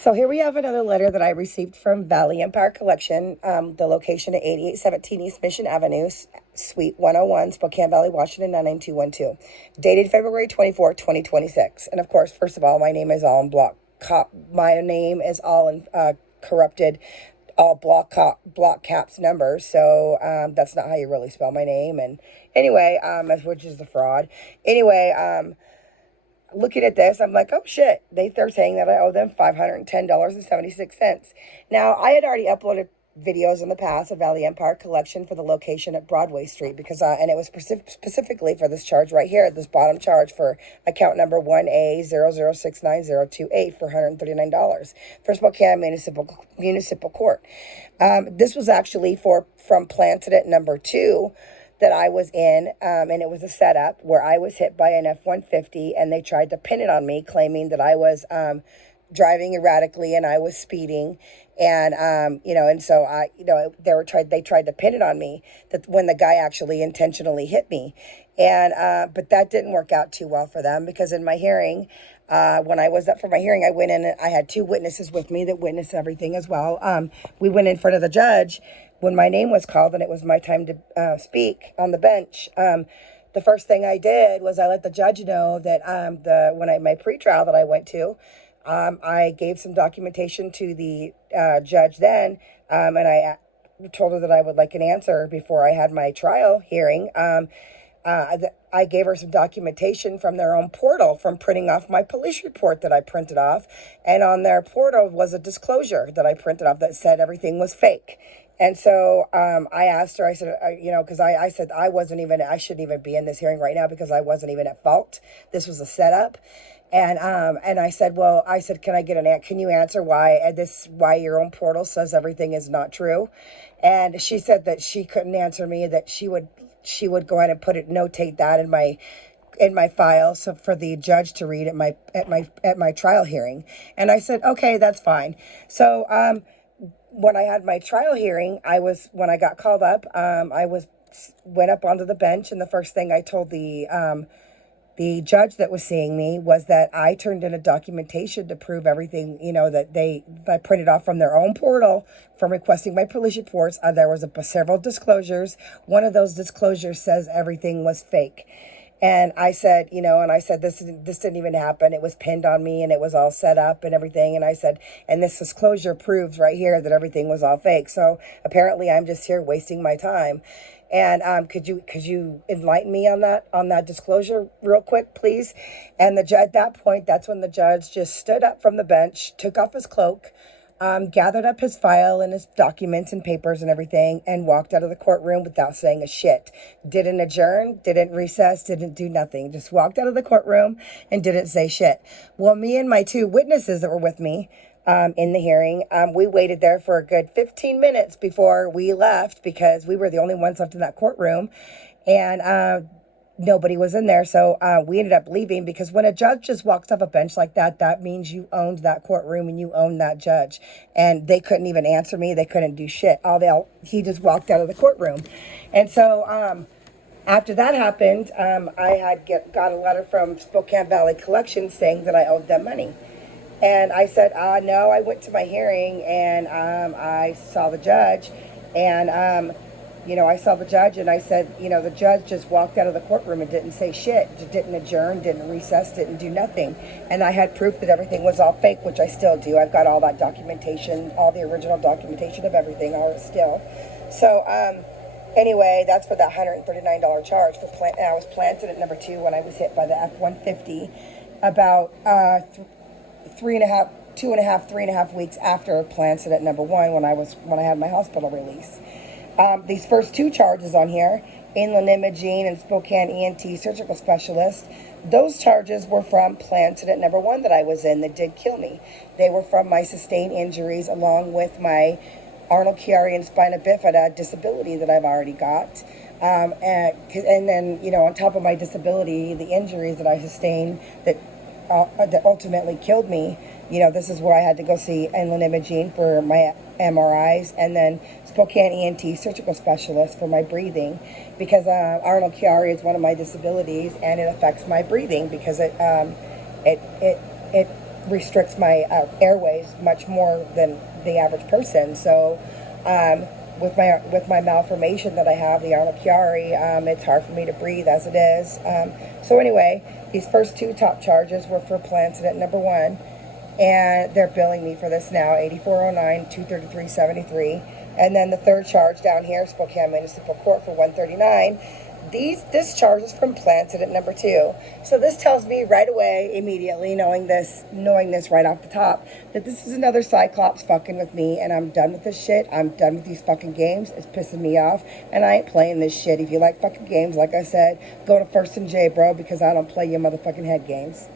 So here we have another letter that I received from Valley Empire Collection, the location at 8817 East Mission Avenue, Suite 101, Spokane Valley, Washington, 99212, dated February 24, 2026. And of course, first of all, my name is all in corrupted, all block caps numbers. So that's not how you really spell my name. And anyway, which is the fraud. Anyway, looking at this, I'm like, oh shit, they're saying that I owe them $510.76. Now, I had already uploaded videos in the past of Valley Empire Collection for the location at Broadway Street because, and it was specifically for this charge right here, this bottom charge for account number 1A00690028 for $139 for Spokane Municipal Court. This was actually from Planted number 2 that I was in, and it was a setup where I was hit by an F-150, and they tried to pin it on me, claiming that I was driving erratically and I was speeding, and and so they tried to pin it on me that when the guy actually intentionally hit me, and but that didn't work out too well for them because in my hearing. When I was up for my hearing, I went in and I had 2 witnesses with me that witnessed everything as well. We went in front of the judge when my name was called and it was my time to speak on the bench. The first thing I did was I let the judge know that my pretrial that I went to, I gave some documentation to the judge then, and I told her that I would like an answer before I had my trial hearing. I gave her some documentation from their own portal from printing off my police report that I printed off. And on their portal was a disclosure that I printed off that said everything was fake. And so I asked her, I said, because I said I shouldn't even be in this hearing right now because I wasn't even at fault. This was a setup. And I said, can you answer why your own portal says everything is not true? And she said that she couldn't answer me, that she would go ahead and notate that in my file, so for the judge to read at my trial hearing. And I said, okay, that's fine. So when I had my trial hearing, when I got called up, I went up onto the bench, and the first thing I told the judge that was seeing me was that I turned in a documentation to prove everything, that I printed off from their own portal from requesting my police reports. There was several disclosures. One of those disclosures says everything was fake. And I said, this didn't even happen. It was pinned on me and it was all set up and everything. And I said, and this disclosure proves right here that everything was all fake. So apparently I'm just here wasting my time. And could you enlighten me on that disclosure real quick, please? And at that point, that's when the judge just stood up from the bench, took off his cloak, gathered up his file and his documents and papers and everything, and walked out of the courtroom without saying a shit. Didn't adjourn, didn't recess, didn't do nothing. Just walked out of the courtroom and didn't say shit. Well, me and my 2 witnesses that were with me in the hearing, we waited there for a good 15 minutes before we left because we were the only ones left in that courtroom, and nobody was in there. So we ended up leaving because when a judge just walks off a bench like that, that means you owned that courtroom and you owned that judge. And they couldn't even answer me. They couldn't do shit. He just walked out of the courtroom. And so after that happened, I had got a letter from Spokane Valley Collection saying that I owed them money. And I said, no, I went to my hearing and I saw the judge, and I saw the judge and I said, the judge just walked out of the courtroom and didn't say shit, just didn't adjourn, didn't recess, didn't do nothing. And I had proof that everything was all fake, which I still do. I've got all that documentation, all the original documentation of everything still. So anyway, that's for that $139 charge. I was planted at number 2 when I was hit by the F-150 about 3.5 weeks after planted at number 1 when I had my hospital release. These first 2 charges on here, inland imaging and Spokane ENT surgical specialist, those charges were from planted at number 1 that I was in that did kill me. They were from my sustained injuries along with my Arnold-Chiarian spina bifida disability that I've already got. And then, on top of my disability, the injuries that I sustained that ultimately killed me, this is where I had to go see inland imaging for my MRIs, and then Spokane ENT surgical specialist for my breathing, because Arnold-Chiari is one of my disabilities, and it affects my breathing because it restricts my airways much more than the average person. So with my malformation that I have, the Arnold Chiari, it's hard for me to breathe as it is. So anyway, these first two top charges were for Plan Incident number 1, and they're billing me for this now, $84.09, $233.73. And then the third charge down here, Spokane Municipal Court for $139. This charge is from Plan Incident number 2. So this tells me right away, immediately, knowing this right off the top, that this is another Cyclops fucking with me, and I'm done with this shit. I'm done with these fucking games. It's pissing me off, and I ain't playing this shit. If you like fucking games, like I said, go to First and J, bro, because I don't play your motherfucking head games.